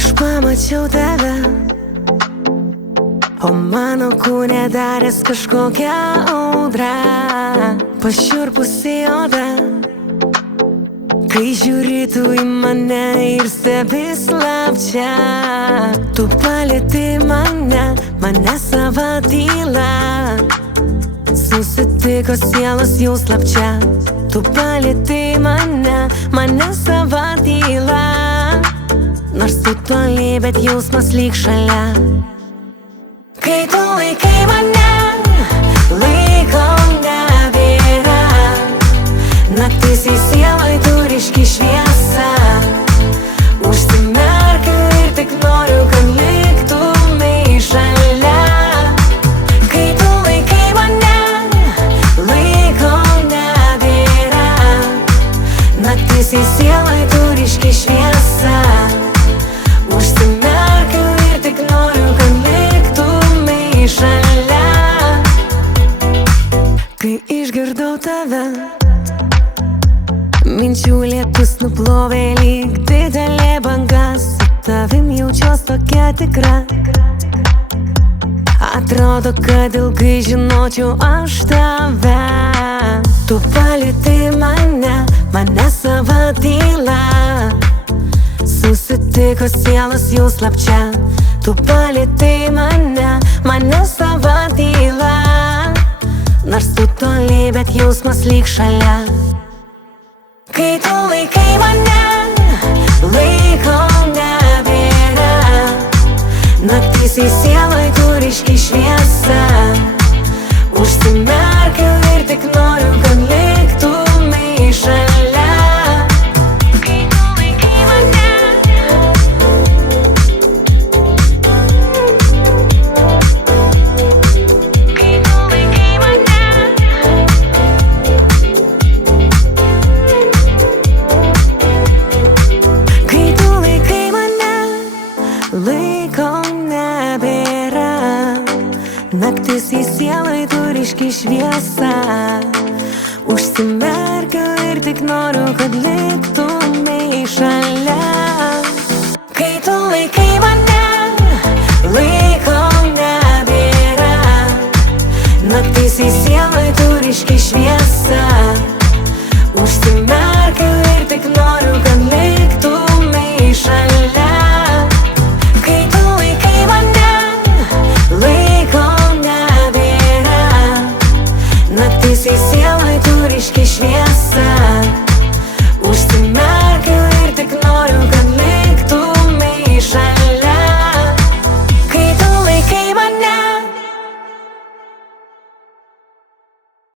Aš pamačiau tave, o mano kūne darės kažkokią audrą, pašiurpusi oda, kai žiūri tu į mane ir stebi slapčia. Tu palieti mane sava tyla, susitiko sielos jau slapčia. Tu palieti mane sava tyla, nors tu toli, bet jausmas lyg šalia. Kai tu laikai mane, laiko nebėra. Naktis į sielai tu ryški šviesa. Užsimerkiu ir tik noriu, kad liktumei šalia. Kai tu laikai mane, laiko nebėra. Naktis į sielai tu ryški šviesa. Užsimerkiu ir tik noriu, kad liktumei šalia. Kai išgirdau tave, minčių lietus nuplovė lyg didelė banga. Su tavim jaučiuos tokia tikra. Atrodo, kad ilgai žinočiau aš tave. Tu palieti mane sava tyla, susitiko sielos jau slapčia. Tu palieti mane sava tyla, nors tu toli, bet jausmas lyg šalia. Kai tu laikai mane, laiko nebėra. Naktis į sielai tu ryški šviesa. Užsimerkiu ir tik noriu, kad liktumei šalia. Laiko nebėra. Naktis į sielai tu ryški šviesa. Užsimerkiu ir tik noriu, kad liktumei šalia.